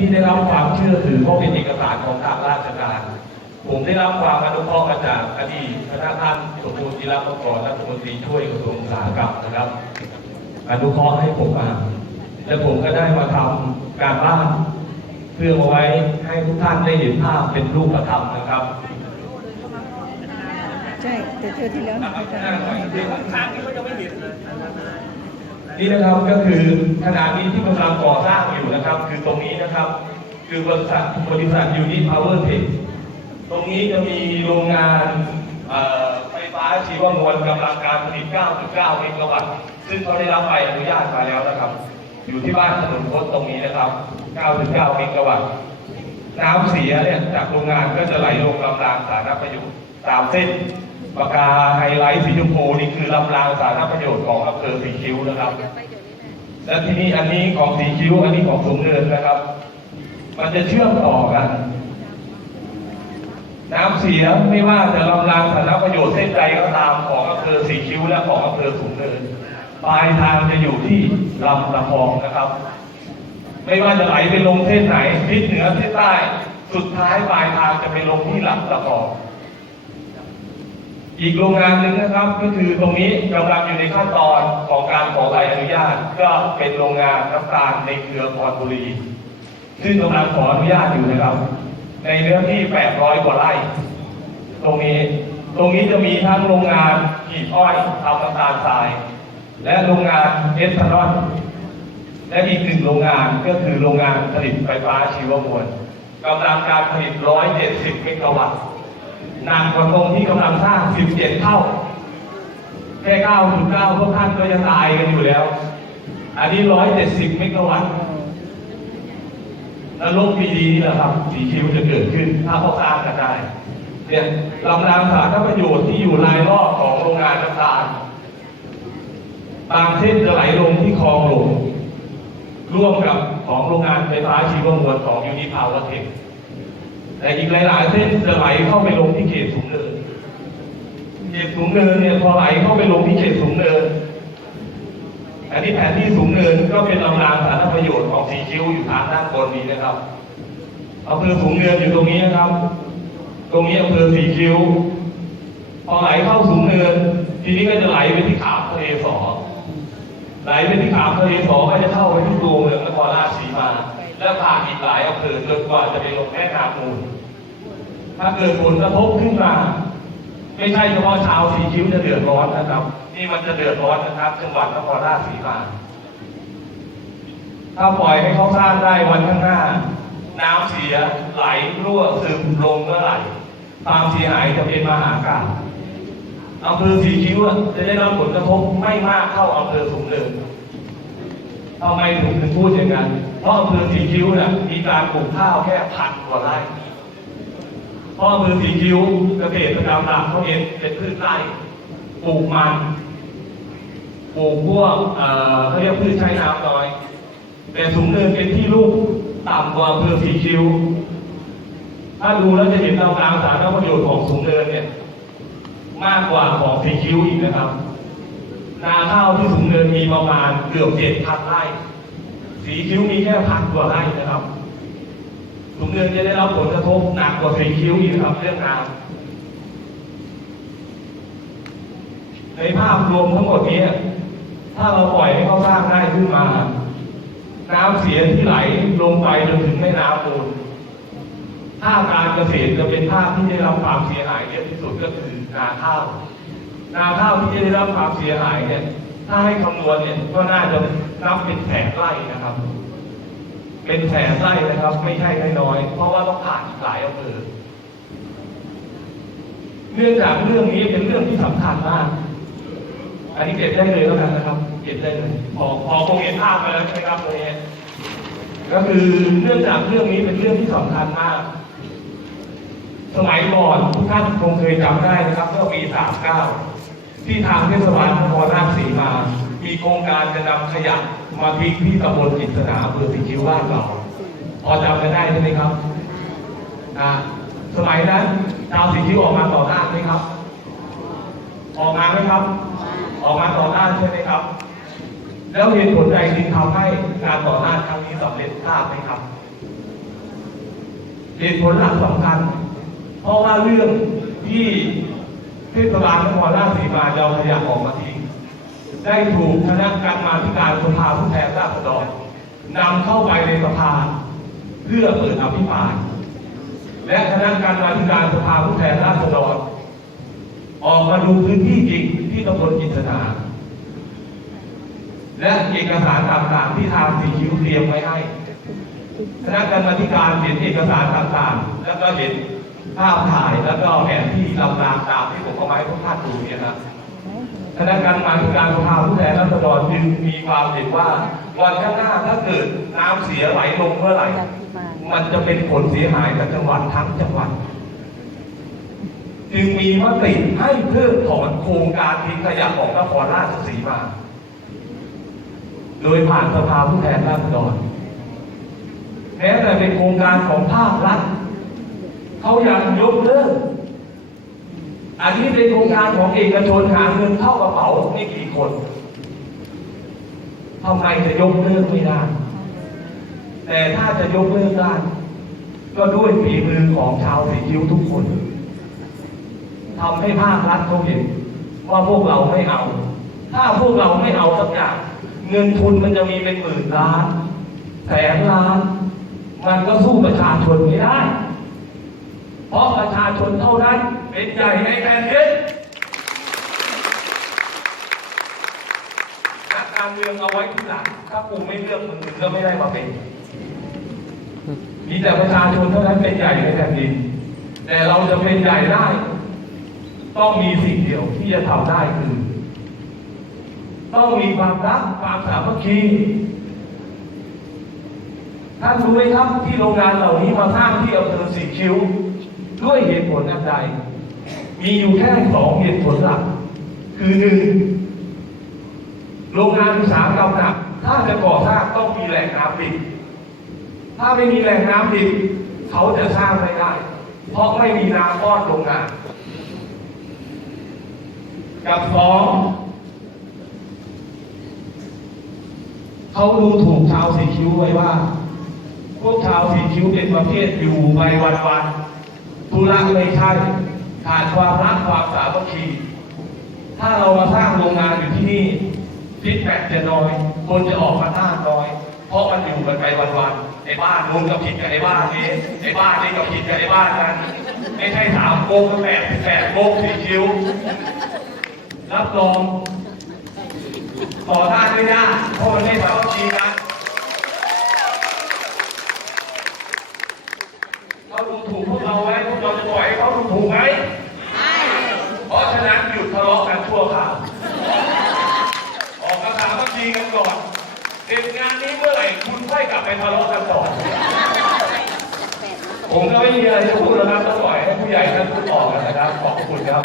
ที่ได้รับความเชื่อถือเพราะเป็นเอกสารของทางราชการ ผมได้รับความอนุเคราะห์มาจากอดีตคณะท่านสมบูรณ์จิรประกอบรัฐมนตรีช่วยกระทรวงอุตสาหกรรมนะครับ อนุเคราะห์ให้ผมมาและผมก็ได้มาทำการบ้านเพื่อมาไว้ให้ทุกท่านได้เห็นภาพเป็นรูปธรรมนะครับใช่แต่เธอที่แล้วนะอาจารย์ข้างนี้ก็จะไม่เห็นเลย นี่นะครับก็คือขณะนี้ที่กำลังก่อสร้างอยู่นะครับ คือตรงนี้นะครับ คือบริษัทบริษัทยูนิพาวเวอร์เทคตรงนี้จะมีโรงงานไฟฟ้าชีวมวลกำลังการผลิต 9.9 เมกะวัตต์ซึ่งเขาได้รับใบอนุญาตมาแล้วนะครับ อยู่ที่บ้านถนนโคตตรงนี้นะครับ 9.9 เมกะวัตต์น้ำเสียเนี่ยจากโรงงานก็จะไหลลงลำรางสาธารณประโยชน์ตามเส้น ปากกาไฮไลท์สีชมพูนี่คือลำรางสาธารณประโยชน์ของอำเภอสีคิ้วนะครับ และที่นี่อันนี้ของสีคิ้ว อันนี้ของสูงเนินนะครับ มันจะเชื่อมต่อกัน น้ำเสียไม่ว่าจะลำรางสาธารณประโยชน์เส้นใดก็ตามของอำเภอสีคิ้วและของอำเภอสูงเนินปลายทางจะอยู่ที่ลำตะพองนะครับ ไม่ว่าจะไหลไปลงเส้นไหนทิศเหนือทิศใต้ สุดท้ายปลายทางจะไปลงที่ลำตะพอง อีกโรงงานหนึ่งนะครับก็คือตรงนี้กำลังอยู่ในขั้นตอนของการขอใบอนุญาต ก็เป็นโรงงานน้ำตาลในเครือคอนบุรี ซึ่งกำลังขออนุญาตอยู่นะครับ ในเนื้อที่ 800 กว่าไร่ ตรงนี้ตรงนี้จะมีทั้งโรงงานขีดอ้อยทำน้ำตาลทราย และโรงงานเอสทานอลและอีกหนึ่งโรงงานก็คือโรงงานผลิตไฟฟ้าชีวมวลกำลังการผลิต 170 เมกะวัตต์ หนักกว่าตรงที่กำลังสร้าง 17 เท่า แค่ 9.9 พวกท่านก็จะตายกันอยู่แล้ว อันนี้ 170 เมกะวัตต์แล้วโลกปีดีนี่แหละครับสีคิวจะเกิดขึ้น ถ้าเขาสร้างกันได้เนี่ยลำรางสาธารณประโยชน์ที่อยู่รายรอบของโรงงานน้ำตาลบางเส้นจะไหลลงที่คลองหลวงร่วมกับของโรงงานไฟฟ้าชีวมวลของยูนิพาวเวอร์เทค แต่อีกหลายๆเส้นจะไหลเข้าไปลงที่เขตสูงเนินเขตสูงเนินเนี่ยพอไหลเข้าไปลงที่เขตสูงเนินอันนี้แผนที่สูงเนินก็เป็นลำรางสาธารณประโยชน์ของสีคิ้วอยู่ทางด้านบนนี้นะครับอำเภอสูงเนินอยู่ตรงนี้นะครับ ตรงนี้อำเภอสีคิ้วพอไหลเข้าสูงเนิน ทีนี้ก็จะไหลไปที่ขามทะเลสอไหลไปที่ขามทะเลสอก็จะเข้าไปที่ตัวเมืองนครราชสีมา แล้วผ่านอีกหลายอำเภอจนกว่าจะไปลงแม่น้ำมูล ถ้าเกิดผลกระทบขึ้นมา ไม่ใช่เฉพาะชาวสีคิ้วจะเดือดร้อนนะครับ นี่มันจะเดือดร้อนนะครับจังหวัดนครราชสีมา ถ้าปล่อยให้เขาสร้างได้วันข้างหน้า น้ำเสียไหลรั่วซึมลงเมื่อไหร่ความเสียหายจะเป็นมหากาพย์อำเภอสีคิ้วจะได้รับผลกระทบไม่มากเท่าอำเภอสูงเนิน ทำไมผมถึงพูดอย่างนั้น เพราะอำเภอสีคิ้วเนี่ยมีการปลูกข้าวแค่พันกว่าไร่เพราะอำเภอสีคิ้วเกษตรกรรมหลักเขาเองเป็นพืชไร่ปลูกมันปลูกพวกเอ่อเขาเรียกพืชใช้น้ำน้อย แต่สูงเนินเป็นที่ลูกต่ำกว่าอำเภอสีคิ้วถ้าดูแล้วจะเห็นเรากลางสารประโยชน์ของสูงเนินเนี่ยมากกว่าของสีคิ้วอีกนะครับ นาข้าวที่สูงเนิน ประมาณเกือบเจ็ดพันไร่ สีคิ้วมีแค่พันกว่าไร่นะครับสูงเนินจะได้รับผลกระทบหนักกว่าสีคิ้วอีกครับเรื่องน้ำในภาพรวมทั้งหมดนี้ ถ้าเราปล่อยให้เขาสร้างได้ขึ้นมา น้ำเสียที่ไหลลงไปจนถึงแม่น้ำมูลภาพการเกษตรจะเป็นภาพที่ได้รับความเสียหายเยอะที่สุดก็คือนาข้าว นาข้าวที่จะได้รับความเสียหายเนี่ย ถ้าให้คำนวณเนี่ยก็น่าจะนับเป็นแสนไร่นะครับ เป็นแสนไร่นะครับ ไม่ใช่น้อยๆเพราะว่าต้องผ่านหลายอำเภอเนื่องจากเรื่องนี้เป็นเรื่องที่สำคัญมาก อันนี้เก็บได้เลยแล้วกันนะครับ เก็บได้เลยพอพอคงเห็นภาพไปแล้วใช่ไหมครับตรงนี้ก็คือเนื่องจากเรื่องนี้เป็นเรื่องที่สำคัญมาก สมัยก่อนทุกท่านคงเคยจำได้นะครับเมื่อปี39 ที่ทางเทศบาลนครราชสีมา มีโครงการจะนำขยะมาทิ้งที่ตำบลอิสนาอำเภอสีคิ้วบ้านเราพอจำกันได้ใช่ไหมครับอ่าสมัยนั้นชาวสีคิ้วออกมาต่อต้านไหมครับ ออกมาไหมครับ ออกมาต่อต้านใช่ไหมครับ แล้วเหตุผลใดจึงทำให้การต่อต้านครั้งนี้สำเร็จทราบไหมครับเหตุผลหลักสำคัญ เพราะว่าเรื่องที่ เทศบาลนครราชสีมาเอาขยะออกมาทิ้งได้ถูกคณะกรรมาธิการสภาผู้แทนราษฎรนำเข้าไปในสภาเพื่อเปิดอภิปรายและคณะกรรมาธิการสภาผู้แทนราษฎรออกมาดูพื้นที่จริงที่ตำบลกิจนาและเอกสารต่างๆที่ทางสีคิ้วเตรียมไว้ให้ คณะกรรมาธิการเห็นเอกสารต่างๆ แล้วก็เห็น ภาพถ่ายแล้วก็แผนที่ลำนางตามที่ผมเอามาให้พวกท่านดูเนี่ยนะคณะกรรมาธิการสภาผู้แทนราษฎรจึงมีความเห็นว่าวันข้างหน้าถ้าเกิดน้ำเสียไหลลงเมื่อไหร่ มันจะเป็นผลเสียหายกับจังหวัดทั้งจังหวัด จึงมีมติให้เพิกถอนโครงการทิ้งขยะของนครราชสีมา โดยผ่านสภาผู้แทนราษฎรแม้แต่เป็นโครงการของภาครัฐ เขาอยังยกเลิกอันนี้เป็นโครงการของเอกชนหาเงินเข้ากระเป๋าไม่กี่คนทำไมจะยกเลิกไม่ได้ แต่ถ้าจะยกเลิกได้ ก็ด้วยฝีมือของชาวสีคิ้วทุกคนทำให้ภาครัฐเขาเห็นว่าพวกเราไม่เอา ถ้าพวกเราไม่เอาสักอย่างเงินทุนมันจะมีเป็นหมื่นล้าน แสนล้าน มันก็สู้ประชาชนไม่ได้ เพราะประชาชนเท่านั้นเป็นใหญ่ในแผ่นดินนักการเมืองเอาไว้ที่หลัง ถ้ากูไม่เลือกมึงมึงก็ไม่ได้มาเป็น มีแต่ประชาชนเท่านั้นเป็นใหญ่ในแผ่นดิน แต่เราจะเป็นใหญ่ได้ ต้องมีสิ่งเดียวที่จะทำได้คือ ต้องมีความรักความสามัคคีท่านรู้ไหมครับที่โรงงานเหล่านี้มาสร้างที่อำเภอสีคิ้ว ด้วยเหตุผลอันใด มีอยู่แค่สองเหตุผลหลัก คือหนึ่งโรงงานอุตสาหกรรมหนัก ถ้าจะก่อสร้างต้องมีแหล่งน้ำดิบถ้าไม่มีแหล่งน้ำดิบเขาจะสร้างไม่ได้ เพราะไม่มีน้ำป้อนโรงงาน กับสองเขาดูถูกชาวสีคิ้วไว้ว่า พวกชาวสีคิ้วเป็นประเภทอยู่ไปวันวันๆ ธุระไม่ใช่ ขาดความรักความสามัคคี ถ้าเรามาสร้างโรงงานอยู่ที่นี่ฟิตแบ็กจะน้อย คนจะออกมาหน้าน้อย เพราะมันอยู่กันไปวันวันบ้านนู้นก็ผิดกับไอ้บ้านนี้ไอ้บ้านนี้ก็ผิดกับไอ้บ้านนั้น ไม่ใช่สามโกงแปดแปดโกงสี่คิ้ว รับรองต่อต้านไม่ได้เพราะมันไม่สามัคคีนเขาดูถูกพวกเราไว้พวกเราจะปล่อยให้เขาดูถูกไหมเพราะฉะนั้นหยุดทะเลาะกัน ชั่วคราวออกมาสามัคคีกันก่อนเสร็จงานนี้เมื่อไหร่คุณค่อยกลับไปทะเลาะกันต่อผมก็ไม่มีอะไรจะพูดแล้วครับต้องปล่อยให้ผู้ใหญ่ท่านพูดต่อกันนะครับ ขอบคุณครับ